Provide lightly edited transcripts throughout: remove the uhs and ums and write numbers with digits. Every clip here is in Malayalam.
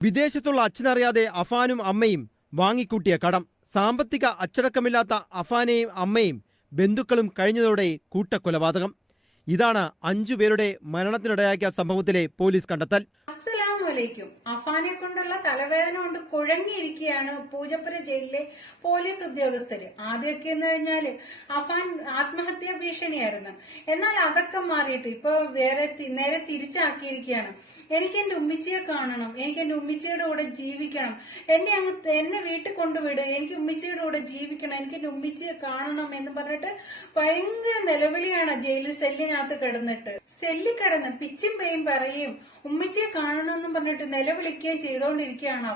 വിദേശത്തുള്ള അച്ഛനറിയാതെ അഫാനും അമ്മയും വാങ്ങിക്കൂട്ടിയ കടം. സാമ്പത്തിക അച്ചടക്കമില്ലാത്ത അഫാനെയും അമ്മയും ബന്ധുക്കളും കഴിഞ്ഞതോടെ കൂട്ടക്കൊലപാതകം. ഇതാണ് 5 പേരുടെ മരണത്തിനിടയാക്കിയ സംഭവത്തിലെ പോലീസ് കണ്ടെത്തൽ. അഫാനെ കൊണ്ടുള്ള തലവേദന കൊണ്ട് കുഴങ്ങിയിരിക്കുകയാണ് പൂജപ്പുര ജയിലിലെ പോലീസ് ഉദ്യോഗസ്ഥര്. ആദ്യമൊക്കെ എന്ന് കഴിഞ്ഞാല് അഫാൻ ആത്മഹത്യാ ഭീഷണിയായിരുന്നു. എന്നാൽ അതൊക്കെ മാറിയിട്ട് ഇപ്പൊ നേരെ തിരിച്ചാക്കിയിരിക്കുകയാണ്. എനിക്ക് എന്റെ ഉമ്മിച്ചിയെ കാണണം, എനിക്ക് എന്റെ ഉമ്മിച്ചിയുടെ കൂടെ ജീവിക്കണം, എന്നെ വീട്ടിൽ കൊണ്ടുവിട്, എനിക്ക് ഉമ്മിച്ചിയുടെ കൂടെ ജീവിക്കണം, എനിക്ക് എന്റെ ഉമ്മിച്ചിയെ കാണണം എന്ന് പറഞ്ഞിട്ട് ഭയങ്കര നിലവിളിയാണ് ജയിലിൽ സെല്ലിനകത്ത് കിടന്നിട്ട്. സെല്ലിൽ കിടന്ന് പിച്ചും പേയും പറയും, ഉമ്മിച്ചിയെ കാണണമെന്നും പറഞ്ഞിട്ട് നിലവിളിക്കുകയും ചെയ്തുകൊണ്ടിരിക്കുകയാണ്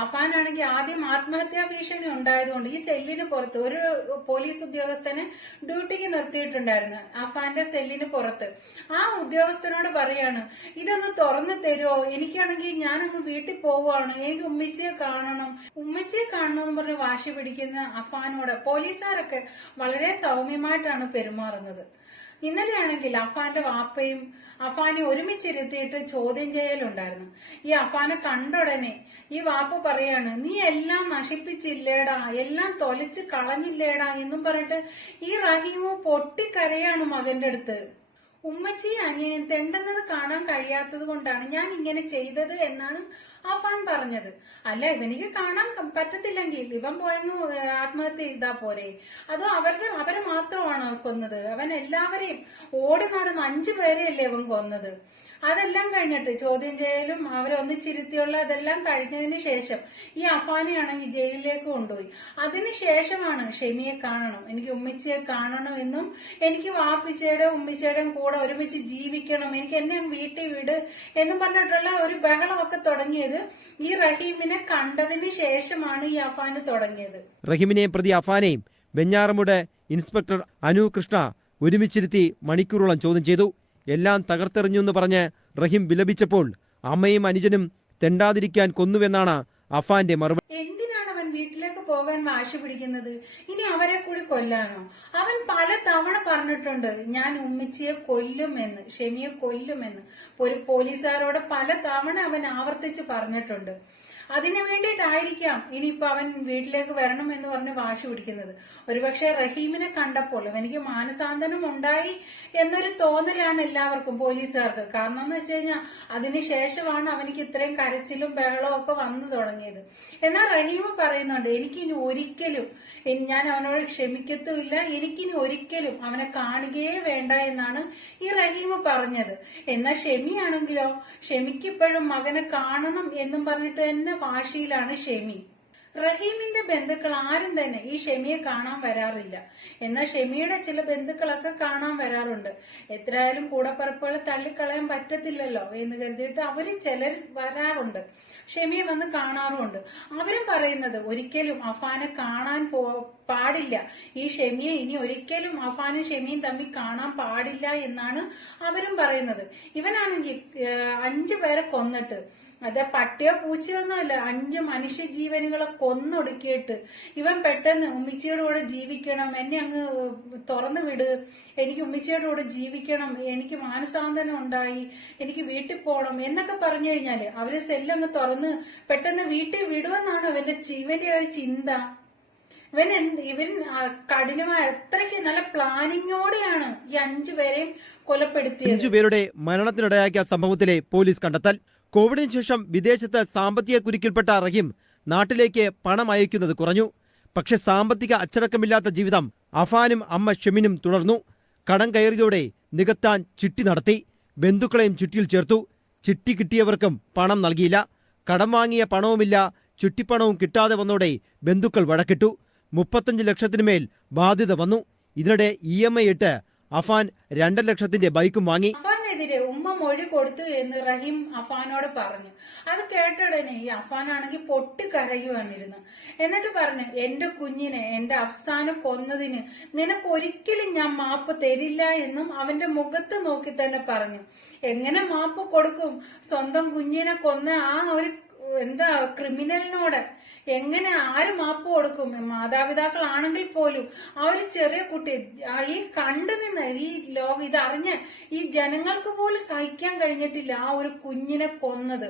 അഫാനാണെങ്കിൽ ആദ്യം ആത്മഹത്യാ ഭീഷണി ഉണ്ടായതുകൊണ്ട് ഈ സെല്ലിന് പുറത്ത് ഒരു പോലീസ് ഉദ്യോഗസ്ഥനെ ഡ്യൂട്ടിക്ക് നിർത്തിയിട്ടുണ്ടായിരുന്നു അഫാന്റെ സെല്ലിന് പുറത്ത്. ആ ഉദ്യോഗസ്ഥനോട് പറയാണ്, ഇതൊന്ന് തുറന്നു തരുമോ, എനിക്കാണെങ്കിൽ ഞാനങ്ങ് വീട്ടിൽ പോവുകയാണ്, എനിക്ക് ഉമ്മിച്ചിയെ കാണണം എന്ന് പറഞ്ഞ് വാശി പിടിക്കുന്ന അഫാനോട് പോലീസുകാരൊക്കെ വളരെ സൗമ്യമായിട്ടാണ് പെരുമാറുന്നത്. ഇന്നലെയാണെങ്കിൽ അഫാന്റെ വാപ്പയും അഫാനെ ഒരുമിച്ചിരുത്തിയിട്ട് ചോദ്യം ചെയ്യലുണ്ടായിരുന്നു. ഈ അഫാനെ കണ്ടുടനെ ഈ വാപ്പ പറയാണ്, നീ എല്ലാം നശിപ്പിച്ചില്ലേടാ, എല്ലാം തൊലച്ച് കളഞ്ഞില്ലേടാ എന്നും പറഞ്ഞിട്ട് ഈ റഹീമു പൊട്ടിക്കരയാണ് മകന്റെ അടുത്ത്. ഉമ്മച്ചി അനിയൻ തെണ്ടുന്നത് കാണാൻ കഴിയാത്തത് കൊണ്ടാണ് ഞാൻ ഇങ്ങനെ ചെയ്തത് എന്നാണ് അഫാൻ പറഞ്ഞത്. അല്ല, ഇവനിക്ക് കാണാൻ പറ്റത്തില്ലെങ്കിൽ ഇവൻ പോയെന്ന് ആത്മഹത്യ ചെയ്താ പോരെ? അതോ അവരെ മാത്രമാണ് കൊന്നത്? അവൻ എല്ലാവരെയും ഓടി നടന്ന് 5 പേരെയല്ലേ അവൻ കൊന്നത്? അതെല്ലാം കഴിഞ്ഞിട്ട് ചോദ്യം ചെയ്യലും അവരെ ഒന്നിച്ചിരുത്തിയുള്ള അതെല്ലാം കഴിഞ്ഞതിന് ശേഷം ഈ അഫാനെയാണെങ്കിൽ ജയിലിലേക്ക് കൊണ്ടുപോയി. അതിനുശേഷമാണ് ഷെമിയെ കാണണം, എനിക്ക് ഉമ്മിച്ചിയെ കാണണം എന്നും എനിക്ക് വാപ്പിച്ചയുടെയും ഉമ്മിച്ചയുടെയും കൂടെ ഒരുമിച്ച് ജീവിക്കണം, എനിക്ക് എന്നെ വീട്ടിൽ വിട് എന്നും പറഞ്ഞിട്ടുള്ള ഒരു ബഹളമൊക്കെ തുടങ്ങിയത് ഈ റഹീമിനെ കണ്ടതിന് ശേഷമാണ് ഈ അഫാന് തുടങ്ങിയത്. റഹീമിനെയും പ്രതി അഫാനെയും വെഞ്ഞാറമൂട് ഇൻസ്പെക്ടർ അനു കൃഷ്ണ ഒരുമിച്ചിരുത്തി മണിക്കൂറോളം ചോദ്യം ചെയ്തു. എല്ലാം തകർത്തെറിഞ്ഞു എന്ന് പറഞ്ഞ് റഹീം വിലപിച്ചപ്പോൾ അമ്മയും അനുജനും തെണ്ടാതിരിക്കാൻ കൊന്നുവെന്നാണ് അഫാന്റെ മറുപടി. എന്തിനാണ് അവൻ വീട്ടിലേക്ക് പോകാൻ വാശി പിടിക്കുന്നത്? ഇനി അവരെ കൂടി കൊല്ലാനോ? അവൻ പല തവണ പറഞ്ഞിട്ടുണ്ട്, ഞാൻ ഉമ്മിച്ചിയെ കൊല്ലുമെന്ന്, ഷെമിയെ കൊല്ലുമെന്ന്. ഒരു പോലീസുകാരോട് പല തവണ അവൻ ആവർത്തിച്ച് പറഞ്ഞിട്ടുണ്ട്. അതിനു വേണ്ടിയിട്ടായിരിക്കാം ഇനിയിപ്പോ അവൻ വീട്ടിലേക്ക് വരണം എന്ന് പറഞ്ഞ് വാശി പിടിക്കുന്നത്. ഒരുപക്ഷെ റഹീമിനെ കണ്ടപ്പോൾ എനിക്ക് മാനസാന്തരം ഉണ്ടായി എന്നൊരു തോന്നലാണ് എല്ലാവർക്കും, പോലീസുകാർക്ക്. കാരണം എന്ന് വെച്ച് കഴിഞ്ഞാൽ അതിനുശേഷമാണ് അവനിക്ക് ഇത്രയും കരച്ചിലും ബഹളവും ഒക്കെ വന്നു തുടങ്ങിയത്. എന്നാൽ റഹീം പറയുന്നുണ്ട്, എനിക്കിനി ഒരിക്കലും ഞാൻ അവനോട് ക്ഷമിക്കത്തുമില്ല, എനിക്കിനി ഒരിക്കലും അവനെ കാണുകയേ വേണ്ട എന്നാണ് ഈ റഹീം പറഞ്ഞത്. എന്നാൽ ഷെമിയാണെങ്കിലോ, ഷെമിക്കിപ്പോഴും മകനെ കാണണം എന്നും പറഞ്ഞിട്ട് തന്നെ വാശിയിലാണ് ഷെമി. റഹീമിന്റെ ബന്ധുക്കൾ ആരും തന്നെ ഈ ഷെമിയെ കാണാൻ വരാറില്ല. എന്നാൽ ഷെമിയുടെ ചില ബന്ധുക്കളൊക്കെ കാണാൻ വരാറുണ്ട്. എത്രയായാലും കൂടപ്പറപ്പുകളെ തള്ളിക്കളയാൻ പറ്റത്തില്ലല്ലോ എന്ന് കരുതിയിട്ട് അവര് ചിലർ വരാറുണ്ട്, ഷെമിയെ വന്ന് കാണാറുമുണ്ട്. അവരും പറയുന്നത് ഒരിക്കലും അഫാനെ കാണാൻ പാടില്ല, ഈ ഷെമിയെ ഇനി ഒരിക്കലും അഫാനും ഷെമിയും തമ്മിൽ കാണാൻ പാടില്ല എന്നാണ് അവരും പറയുന്നത്. ഇവനാണെങ്കിൽ 5 പേരെ കൊന്നിട്ട്, അതെ പട്ടിയോ പൂച്ചയോ ഒന്നുമല്ല, 5 മനുഷ്യജീവനുകളെ കൊന്നൊടുക്കിയിട്ട് ഇവൻ പെട്ടെന്ന് ഉമ്മിച്ചിയുടെ കൂടെ ജീവിക്കണം, എന്നെ അങ്ങ് തുറന്നു വിട്, എനിക്ക് ഉമ്മിച്ചിയുടെ കൂടെ ജീവിക്കണം, എനിക്ക് മാനസാന്തരം ഉണ്ടായി, എനിക്ക് വീട്ടിൽ പോകണം എന്നൊക്കെ പറഞ്ഞു കഴിഞ്ഞാല് അവര് സെല്ലങ്ങ് തുറന്ന് പെട്ടെന്ന് വീട്ടിൽ വിടുമെന്നാണ് ഇവന്റെ ഒരു ചിന്ത. ഇവൻ കഠിനമായ അത്രയ്ക്ക് നല്ല പ്ലാനിങ്ങോടെയാണ് ഈ 5 പേരെയും കൊലപ്പെടുത്തിയത്. 5 പേരുടെ മരണത്തിനിടയാക്കിയ സംഭവത്തിലെ പോലീസ് കണ്ടെത്തൽ. കോവിഡിന് ശേഷം വിദേശത്ത് സാമ്പത്തിക കുരുക്കിൽപ്പെട്ട റഹീം നാട്ടിലേക്ക് പണം അയക്കുന്നത് കുറഞ്ഞു. പക്ഷെ സാമ്പത്തിക അച്ചടക്കമില്ലാത്ത ജീവിതം അഫാനും അമ്മ ഷെമിനും തുടർന്നു. കടം കയറിയതോടെ നികത്താൻ ചിട്ടി നടത്തി. ബന്ധുക്കളെയും ചിട്ടിയിൽ ചേർത്തു. ചിട്ടി കിട്ടിയവർക്കും പണം നൽകിയില്ല. കടം വാങ്ങിയ പണവുമില്ല, ചിട്ടിപ്പണവും കിട്ടാതെ വന്നോടെ ബന്ധുക്കൾ വഴക്കിട്ടു. 35 ലക്ഷത്തിന് മേൽ ബാധ്യത വന്നു. ഇതിനിടെ EMI ഇട്ട് അഫാൻ 2 ലക്ഷത്തിന്റെ ബൈക്കും വാങ്ങി. അഫാനെതിരെ ഉമ്മ മൊഴി കൊടുത്തു എന്ന് റഹീം അഫാനോട് പറഞ്ഞു. അത് കേട്ടുടനെ ഈ അഫാനാണെങ്കിൽ പൊട്ടിക്കരയുവാണിരുന്നു. എന്നിട്ട് പറഞ്ഞു, എന്റെ കുഞ്ഞിനെ, എന്റെ അഫ്സാനെ കൊന്നതിന് നിനക്ക് ഒരിക്കലും ഞാൻ മാപ്പ് തരില്ല എന്നും അവന്റെ മുഖത്ത് നോക്കി തന്നെ പറഞ്ഞു. എങ്ങനെ മാപ്പ് കൊടുക്കും? സ്വന്തം കുഞ്ഞിനെ കൊന്ന ആ ഒരു എന്താ ക്രിമിനലിനോട് എങ്ങനെ ആര് മാപ്പ് കൊടുക്കും? മാതാപിതാക്കളാണെങ്കിൽ പോലും ആ ഒരു ചെറിയ കുട്ടി ഈ കണ്ടു നിന്ന് ഈ ഇതറിഞ്ഞ് ഈ ജനങ്ങൾക്ക് പോലും സഹിക്കാൻ കഴിഞ്ഞിട്ടില്ല ആ ഒരു കുഞ്ഞിനെ കൊന്നത്.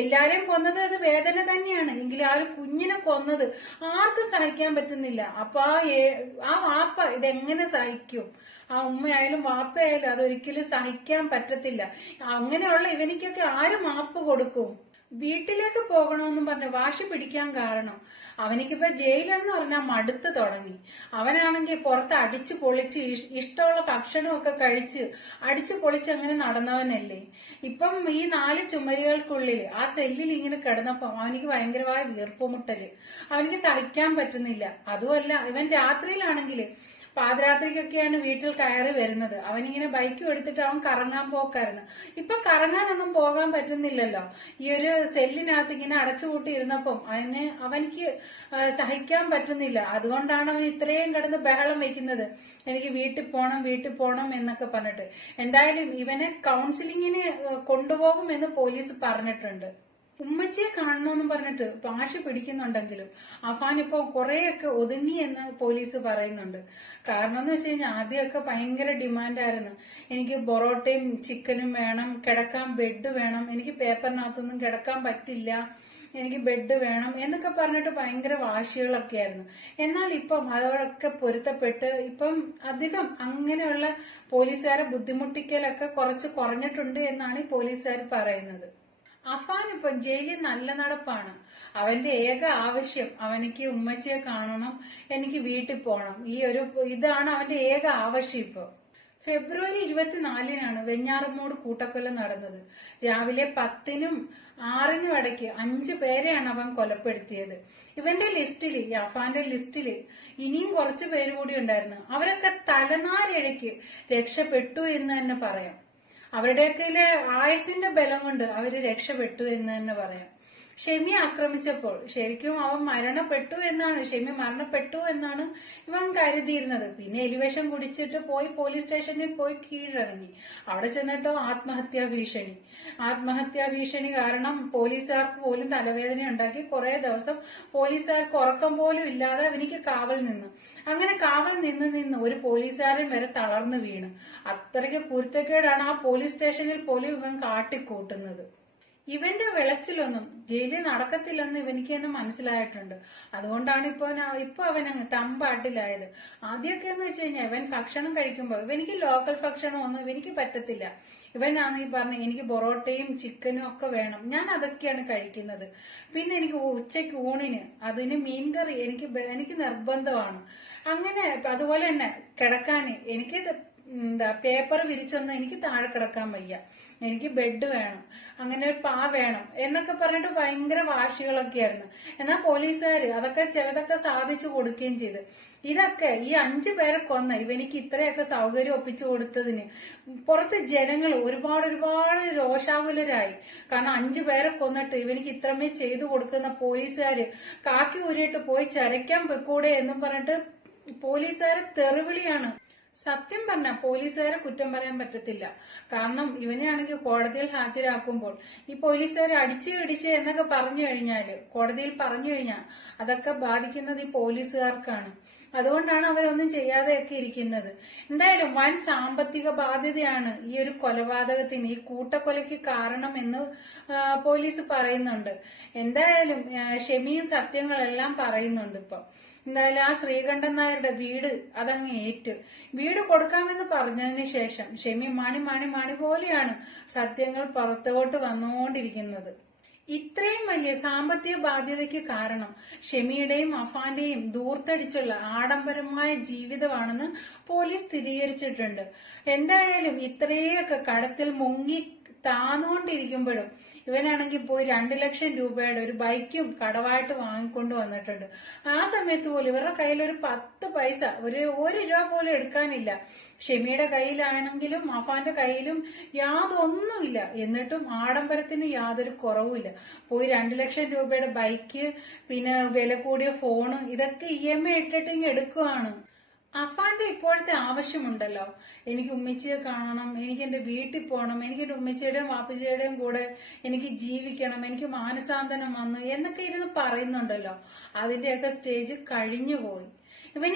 എല്ലാരെയും കൊന്നത് അത് വേദന തന്നെയാണ്, എങ്കിലും ആ ഒരു കുഞ്ഞിനെ കൊന്നത് ആർക്കും സഹിക്കാൻ പറ്റുന്നില്ല. അപ്പൊ ആ വാപ്പ ഇതെങ്ങനെ സഹിക്കും? ആ ഉമ്മയായാലും വാപ്പയായാലും അതൊരിക്കലും സഹിക്കാൻ പറ്റത്തില്ല. അങ്ങനെയുള്ള ഇവനിക്കൊക്കെ ആര് മാപ്പ് കൊടുക്കും? വീട്ടിലേക്ക് പോകണമെന്നും പറഞ്ഞ് വാശി പിടിക്കാൻ കാരണം അവനിക്കിപ്പോ ജയിലെന്ന് പറഞ്ഞാൽ മടുത്ത് തുടങ്ങി. അവനാണെങ്കിൽ പുറത്ത് അടിച്ചു പൊളിച്ച് ഇഷ്ടമുള്ള ഭക്ഷണമൊക്കെ കഴിച്ച് അടിച്ചു പൊളിച്ച് അങ്ങനെ നടന്നവനല്ലേ. ഇപ്പം ഈ 4 ചുമരുകൾക്കുള്ളിൽ ആ സെല്ലിൽ ഇങ്ങനെ കിടന്നപ്പോ അവനിക്ക് ഭയങ്കരമായ വീർപ്പുമുട്ടല്, അവനിക്ക് സഹിക്കാൻ പറ്റുന്നില്ല. അതുമല്ല, ഇവൻ രാത്രിയിലാണെങ്കിൽ പാതിരാത്രിക്കൊക്കെയാണ് വീട്ടിൽ കയറി വരുന്നത്. അവനിങ്ങനെ ബൈക്കും എടുത്തിട്ട് അവൻ കറങ്ങാൻ പോക്കായിരുന്നു. ഇപ്പൊ കറങ്ങാനൊന്നും പോകാൻ പറ്റുന്നില്ലല്ലോ. ഈ ഒരു സെല്ലിനകത്ത് ഇങ്ങനെ അടച്ചുപൂട്ടി ഇരുന്നപ്പം അവനിക്ക് സഹിക്കാൻ പറ്റുന്നില്ല. അതുകൊണ്ടാണ് അവൻ ഇത്രയും കിടന്ന് ബഹളം വെക്കുന്നത്, എനിക്ക് വീട്ടിൽ പോണം എന്നൊക്കെ പറഞ്ഞിട്ട്. എന്തായാലും ഇവനെ കൗൺസിലിങ്ങിന് കൊണ്ടുപോകും എന്ന് പോലീസ് പറഞ്ഞിട്ടുണ്ട്. ഉമ്മച്ചിയെ കാണണമെന്ന് പറഞ്ഞിട്ട് വാശി പിടിക്കുന്നുണ്ടെങ്കിലും അഫാൻ ഇപ്പൊ കുറെയൊക്കെ ഒതുങ്ങി എന്ന് പോലീസ് പറയുന്നുണ്ട്. കാരണം എന്ന് വെച്ച് കഴിഞ്ഞാൽ ആദ്യമൊക്കെ ഭയങ്കര ഡിമാൻഡായിരുന്നു. എനിക്ക് പൊറോട്ടയും ചിക്കനും വേണം, കിടക്കാൻ ബെഡ് വേണം, എനിക്ക് പേപ്പറിനകത്തൊന്നും കിടക്കാൻ പറ്റില്ല, എനിക്ക് ബെഡ് വേണം എന്നൊക്കെ പറഞ്ഞിട്ട് ഭയങ്കര വാശികളൊക്കെ ആയിരുന്നു. എന്നാൽ ഇപ്പം അതോടൊക്കെ പൊരുത്തപ്പെട്ട് ഇപ്പം അധികം അങ്ങനെയുള്ള പോലീസുകാരെ ബുദ്ധിമുട്ടിക്കലൊക്കെ കുറച്ച് കുറഞ്ഞിട്ടുണ്ട് എന്നാണ് ഈ പോലീസുകാർ പറയുന്നത്. അഫാൻ ഇപ്പം ജയിലിൽ നല്ല നടപ്പാണ്. അവന്റെ ഏക ആവശ്യം അവനിക്ക് ഉമ്മച്ചിയെ കാണണം, എനിക്ക് വീട്ടിൽ പോകണം. ഇതാണ് അവന്റെ ഏക ആവശ്യം. ഇപ്പൊ ഫെബ്രുവരി 24-നാണ് വെഞ്ഞാറമ്മൂട് കൂട്ടക്കൊല നടന്നത്. രാവിലെ 10-നും 6-നും ഇടയ്ക്ക് 5 പേരെയാണ് അവൻ കൊലപ്പെടുത്തിയത്. ഇവന്റെ ലിസ്റ്റില്, അഫാന്റെ ലിസ്റ്റില് ഇനിയും കുറച്ചു പേര് കൂടി ഉണ്ടായിരുന്നു. അവരൊക്കെ തലനാരിഴയ്ക്ക് രക്ഷപ്പെട്ടു എന്ന് തന്നെ പറയാം. അവരുടെയൊക്കെ ആയുസിന്റെ ബലം കൊണ്ട് അവര് രക്ഷപ്പെട്ടു എന്ന് തന്നെ പറയാം. ഷെമി ആക്രമിച്ചപ്പോൾ ശരിക്കും അവൻ ഷെമി മരണപ്പെട്ടു എന്നാണ് ഇവൻ കരുതിയിരുന്നത്. പിന്നെ എലിവേഷം കുടിച്ചിട്ട് പോലീസ് സ്റ്റേഷനിൽ പോയി കീഴടങ്ങി. അവിടെ ചെന്നിട്ടോ ആത്മഹത്യാ ഭീഷണി കാരണം പോലീസുകാർക്ക് പോലും തലവേദന ഉണ്ടാക്കി. കുറെ ദിവസം പോലീസുകാർക്ക് ഉറക്കം പോലും ഇല്ലാതെ അവനിക്ക് കാവൽ നിന്നു. അങ്ങനെ കാവൽ നിന്ന് ഒരു പോലീസുകാരൻ വരെ തളർന്നു വീണു. അത്രയ്ക്ക് കുരുത്തക്കേടാണ് ആ പോലീസ് സ്റ്റേഷനിൽ പോലും ഇവൻ കാട്ടിക്കൂട്ടുന്നത്. ഇവന്റെ വിളച്ചിലൊന്നും ജയിലിൽ നടക്കത്തില്ലെന്ന് ഇവനിക്ക് തന്നെ മനസ്സിലായിട്ടുണ്ട്. അതുകൊണ്ടാണ് ഇപ്പൊ അവനങ്ങ് തമ്പാട്ടിലായത്. ആദ്യമൊക്കെ എന്ന് വെച്ച് കഴിഞ്ഞാൽ ഇവൻ ഭക്ഷണം കഴിക്കുമ്പോ ഇവനിക്ക് ലോക്കൽ ഭക്ഷണം ഒന്നും ഇവനിക്ക് പറ്റത്തില്ല. ഇവനാണെങ്കിൽ പറഞ്ഞു എനിക്ക് പൊറോട്ടയും ചിക്കനും ഒക്കെ വേണം, ഞാൻ അതൊക്കെയാണ് കഴിക്കുന്നത്. പിന്നെ എനിക്ക് ഉച്ചയ്ക്ക് ഊണിന് അതിന് മീൻകറി എനിക്ക് നിർബന്ധമാണ്. അങ്ങനെ അതുപോലെ തന്നെ കിടക്കാന് എനിക്ക് പേപ്പർ വിരിച്ചൊന്നും എനിക്ക് താഴെ കിടക്കാൻ വയ്യ, എനിക്ക് ബെഡ് വേണം, അങ്ങനെ ഒരു പാ വേണം എന്നൊക്കെ പറഞ്ഞിട്ട് ഭയങ്കര വാശികളൊക്കെ ആയിരുന്നു. എന്നാൽ പോലീസുകാർ അതൊക്കെ ചിലതൊക്കെ സാധിച്ചു കൊടുക്കുകയും ചെയ്തു. ഇതൊക്കെ ഈ 5 പേരെ കൊന്ന ഇവനിക്ക് ഇത്രയൊക്കെ സൗകര്യം ഒപ്പിച്ചു കൊടുത്തതിന് പുറത്ത് ജനങ്ങൾ ഒരുപാട് രോഷാകുലരായി. കാരണം 5 പേരെ കൊന്നിട്ട് ഇവനിക്ക് ഇത്രമേ ചെയ്തു കൊടുക്കുന്ന പോലീസുകാര് കാക്കി ഊരിയിട്ട് പോയി ചരയ്ക്കാൻ വെക്കൂടെ എന്നും പറഞ്ഞിട്ട് പോലീസുകാരെ തെറിവിളിയാണ്. സത്യം പറഞ്ഞ പോലീസുകാരെ കുറ്റം പറയാൻ പറ്റത്തില്ല. കാരണം ഇവനെയാണെങ്കിൽ കോടതിയിൽ ഹാജരാക്കുമ്പോൾ ഈ പോലീസുകാർ അടിച്ച് എന്നൊക്കെ പറഞ്ഞു കഴിഞ്ഞാല്, കോടതിയിൽ പറഞ്ഞു കഴിഞ്ഞാൽ അതൊക്കെ ബാധിക്കുന്നത് ഈ പോലീസുകാർക്കാണ്. അതുകൊണ്ടാണ് അവരൊന്നും ചെയ്യാതെയൊക്കെ ഇരിക്കുന്നത്. എന്തായാലും വൻ സാമ്പത്തിക ബാധ്യതയാണ് ഈ ഒരു കൊലപാതകത്തിന്, ഈ കൂട്ടക്കൊലയ്ക്ക് കാരണം എന്ന് പോലീസ് പറയുന്നുണ്ട്. എന്തായാലും ഷെമിയും സത്യങ്ങളെല്ലാം പറയുന്നുണ്ട്. ഇപ്പൊ എന്തായാലും ആ ശ്രീകണ്ഠൻ നായരുടെ വീട് അതങ്ങ് വീട് കൊടുക്കാമെന്ന് പറഞ്ഞതിന് ശേഷം ഷെമി മണി പോലെയാണ് സത്യങ്ങൾ പുറത്തോട്ട് വന്നുകൊണ്ടിരിക്കുന്നത്. ഇത്രയും വലിയ സാമ്പത്തിക ബാധ്യതയ്ക്ക് കാരണം ഷെമിയുടെയും അഫാന്റെയും ദൂർത്തടിച്ചുള്ള ആഡംബരമായ ജീവിതമാണെന്ന് പോലീസ് സ്ഥിരീകരിച്ചിട്ടുണ്ട്. എന്തായാലും ഇത്രയൊക്കെ കടത്തിൽ മുങ്ങി താന്നുകൊണ്ടിരിക്കുമ്പോഴും ഇവനാണെങ്കിൽ പോയി 2 ലക്ഷം രൂപയുടെ ഒരു ബൈക്കും കടവായിട്ട് വാങ്ങിക്കൊണ്ട് വന്നിട്ടുണ്ട്. ആ സമയത്ത് പോലും ഇവരുടെ കയ്യിൽ ഒരു 10 പൈസ ഒരു രൂപ പോലും എടുക്കാനില്ല. ഷെമിയുടെ കയ്യിലാണെങ്കിലും അഫാന്റെ കയ്യിലും യാതൊന്നുമില്ല. എന്നിട്ടും ആഡംബരത്തിന് യാതൊരു കുറവുമില്ല. പോയി 2 ലക്ഷം രൂപയുടെ ബൈക്ക്, പിന്നെ വില കൂടിയ ഫോണ്, ഇതൊക്കെ EMI ഇട്ടിട്ട് ഇങ്ങ് എടുക്കുവാണ്. അഫാന്റെ ഇപ്പോഴത്തെ ആവശ്യമുണ്ടല്ലോ, എനിക്ക് ഉമ്മച്ചിയെ കാണണം, എനിക്ക് എന്റെ വീട്ടിൽ പോകണം, എനിക്ക് എന്റെ ഉമ്മച്ചിയുടെയും വാപ്പച്ചിയുടെയും കൂടെ എനിക്ക് ജീവിക്കണം, എനിക്ക് മാനസാന്തരം വന്നു എന്നൊക്കെ ഇരുന്ന് പറയുന്നുണ്ടല്ലോ, അതിന്റെയൊക്കെ സ്റ്റേജ് കഴിഞ്ഞുപോയി. ഇവൻ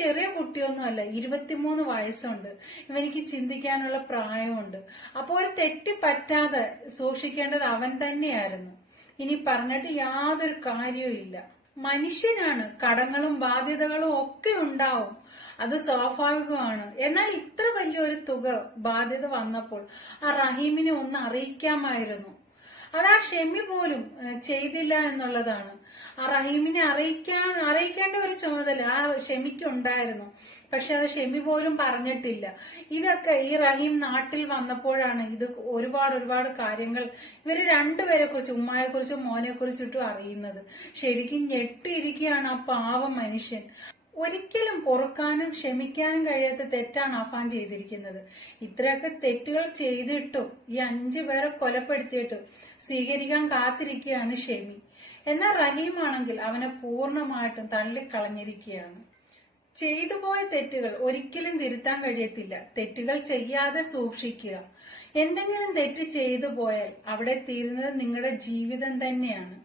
ചെറിയ കുട്ടിയൊന്നുമല്ല, 23 വയസ്സുണ്ട്. ഇവനിക്ക് ചിന്തിക്കാനുള്ള പ്രായമുണ്ട്. അപ്പൊ ഒരു തെറ്റ് പറ്റാതെ സൂക്ഷിക്കേണ്ടത് അവൻ തന്നെയായിരുന്നു. ഇനി പറഞ്ഞിട്ട് യാതൊരു കാര്യവും ഇല്ല. മനുഷ്യനാണ്, കടങ്ങളും ബാധ്യതകളും ഒക്കെ ഉണ്ടാവും, അത് സ്വാഭാവികമാണ്. എന്നാൽ ഇത്ര വലിയൊരു തുക ബാധ്യത വന്നപ്പോൾ ആ റഹീമിനെ ഒന്ന് അറിയിക്കാമായിരുന്നു. അത് ആ ഷെമി പോലും ചെയ്തില്ല എന്നുള്ളതാണ്. ആ റഹീമിനെ അറിയിക്കേണ്ട ഒരു ചുമതല ആ ഷെമിക്ക് ഉണ്ടായിരുന്നു. പക്ഷെ അത് ഷെമി പോലും പറഞ്ഞിട്ടില്ല. ഇതൊക്കെ ഈ റഹീം നാട്ടിൽ വന്നപ്പോഴാണ് ഇത് ഒരുപാട് കാര്യങ്ങൾ ഇവര് രണ്ടുപേരെ കുറിച്ച്, ഉമ്മായെ കുറിച്ചും മോനെ കുറിച്ചിട്ടും അറിയുന്നത്. ശരിക്കും ഞെട്ടിയിരിക്കുകയാണ് ആ പാവം മനുഷ്യൻ. ഒരിക്കലും പൊറുക്കാനും ക്ഷമിക്കാനും കഴിയാത്ത തെറ്റാണ് അഫാൻ ചെയ്തിരിക്കുന്നത്. ഇത്രയൊക്കെ തെറ്റുകൾ ചെയ്തിട്ടും ഈ 5 പേരെ കൊലപ്പെടുത്തിയിട്ടും സ്വീകരിക്കാൻ കാത്തിരിക്കുകയാണ് ഷെമി. എന്നാൽ റഹീം ആണെങ്കിൽ അവനെ പൂർണ്ണമായിട്ടും തള്ളിക്കളഞ്ഞിരിക്കുകയാണ്. ചെയ്തു പോയ തെറ്റുകൾ ഒരിക്കലും തിരുത്താൻ കഴിയത്തില്ല. തെറ്റുകൾ ചെയ്യാതെ സൂക്ഷിക്കുക. എന്തെങ്കിലും തെറ്റ് ചെയ്തു പോയാൽ അവിടെ തീരുന്നത് നിങ്ങളുടെ ജീവിതം തന്നെയാണ്.